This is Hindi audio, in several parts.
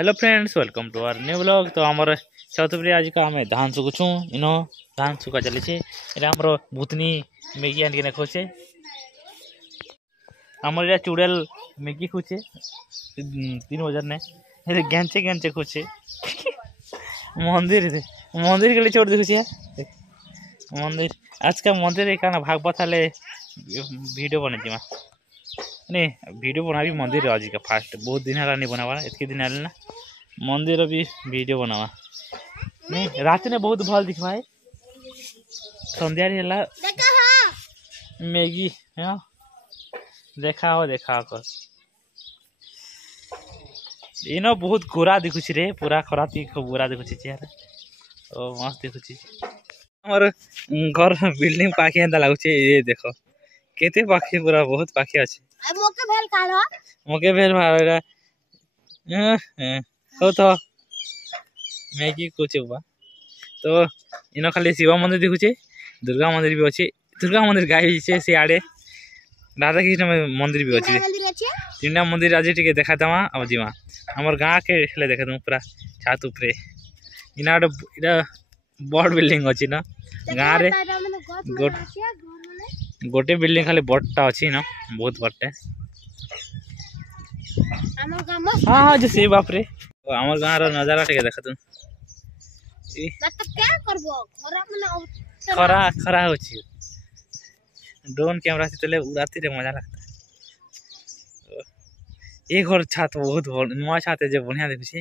Hello friends, welcome to our new blog. तो आमर छत पर आज का आम धान सुकुचु इनो धान सुका चली आमर भूतनी मैगी आनिक देखुचे आमर इला चुड़ेल मैगी खुचे 3,000 ने गेंचे गेंचे खुचे मंदिर मंदिर के लिए छोड़ देखुचे मंदिर आज का मंदिर का भागवत थाले वीडियो बने नहीं वीडियो बना भी मंदिर आज का फास्ट बहुत दिन है नहीं बनावा इतने दिन आले ना मंदिर भी वीडियो बनावा नहीं रात ने बहुत भल दिखवा है संध्या मैगी हाँ देखा कर इनो बहुत गोरा दिखुची रे पूरा खरा गोरा दिखुची चेहरा ओ मस्त दिखुची हमर घर बिल्डिंग पाखे एंता लागुचे ये देखो केते पाखे पूरा बहुत पाखे अछि मोके भेल भाड़ा हो तो मैगी कुछ हुआ तो इनो खाली शिव मंदिर दिखुचे दुर्गा मंदिर भी अच्छे दुर्गा मंदिर गाई से आड़े राधा कृष्ण मंदिर भी अच्छे तीन मंदिर आज टे देखा दमा अब जीवा हमर गाँ के हेले देखा दूँ पूरा छात उपरे इना इना बड़ बिल्डिंग अच्छी ना गाँ रे गोटे बिल्डिंग खाली बड़टा अच्छी ना बहुत बड़टे हाँ हाँ जो से बाप रे आमर गाँ रो नजारा टे देखा तुम खरा खरा होची ड्रोन कैमरा से चले उड़ाती रे मजा लगता है एक और छात बहुत नुआ छात है जो बढ़िया देखुछे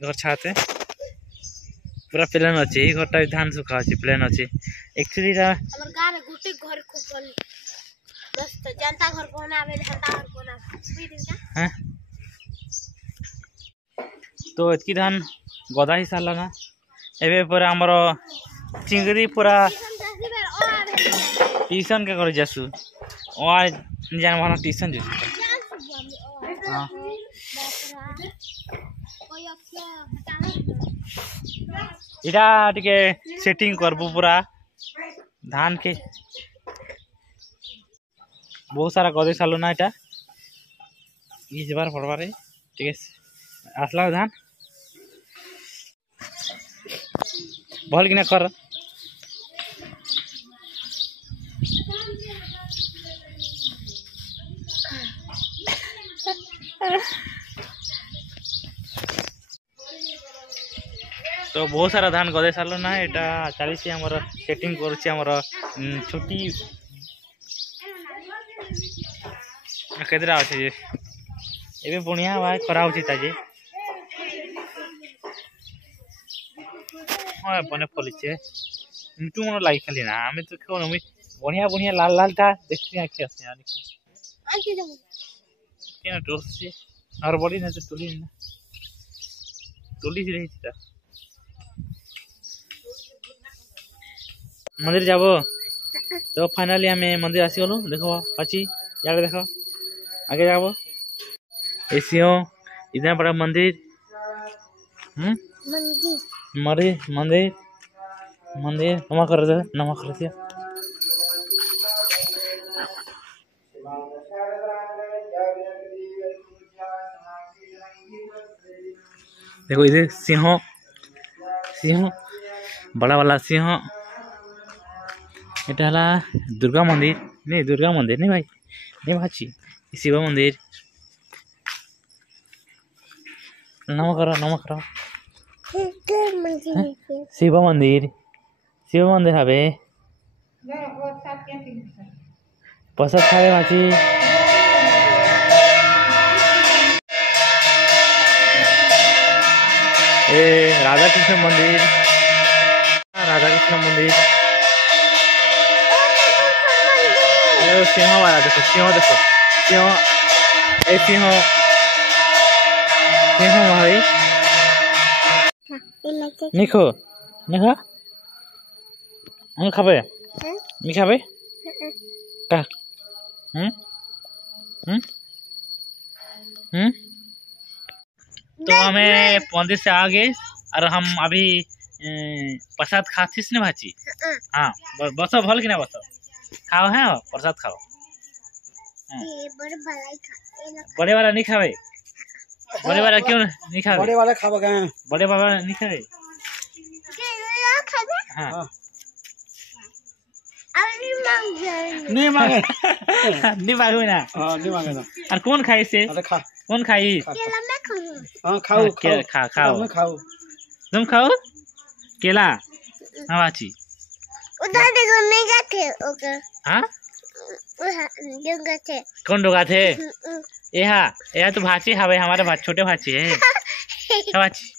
घर छात है पूरा प्लेन अच्छे एक घरटा धान सुखा अच्छे प्लेन अच्छे एक्चुअली हमर गांव में गुटे घर खूब बन मस्त जनता घर बनावे जनता घर बनावे दिन का हैं तो इतकी धान गदा ही साला ना एबे पर हमर चिंगरी पूरा ट्यूशन के कर जासु ओ जान वाला ट्यूशन जे हां इटा टिके सेटिंग करबो पूरा धान के बहुत सारा गदे सालो ना इटा इस बार पड़बारे ठीक है आसला धान भल किना कर तो बहुत सारा धान गदे सारो ना एटा चली हमर सेटिंग करुचे हमर छुट्टी केतरा अछि एबे बढ़िया भाई खरा होछि ताजे हां बने फलिचे इंटू मन लाइक खाली ना हमें तो क्यों नहीं बढ़िया बढ़िया लाल लाल टा देखते आके आसे यार आके जाओ केना टोसे और बड़ी ना तो टोली रही था मंदिर जाबो तो फाइनली हमें मंदिर आसी गलो देखो अच्छी यार देखो आगे जाबो एसियो इतना बड़ा मंदिर मंदिर मंदिर मंदिर नमा कर दिया देखो इधर सिंह सिंह बड़ा वाला सिंह इटा दुर्गा मंदिर नहीं भाई नहीं भाची शिव मंदिर नम करो शिव मंदिर हवे प्रसाद खावे भाची ए राधा कृष्ण मंदिर सिंह वाला देखो सिंह भाई निखो निखा हम खाबे खाबे का तो हमें मंदिर से आ गए और हम अभी प्रसाद खातीस ने भाची हाँ बसो भल कि ना बसो खाओ है प्रसाद खाओ बड़े वाला नहीं खावे बड़े वाला क्यों नहीं खा बड़े वाले खावा गए हैं। बड़े बाबा नहीं खा रहे हाँ नहीं मांगे। नहीं मालूम ना हाँ नहीं मांगे ना। और कौन खाई से अरे खा कौन खाई हाँ हाँ, खाओ खाओ मैं खाओ। तुम खाओ केला हाँ बाची उधर देखो नहीं जाते ओके हाँ जंगल थे कौन डोगा थे यह तो भाची हवे हमारे छोटे भाची है भाची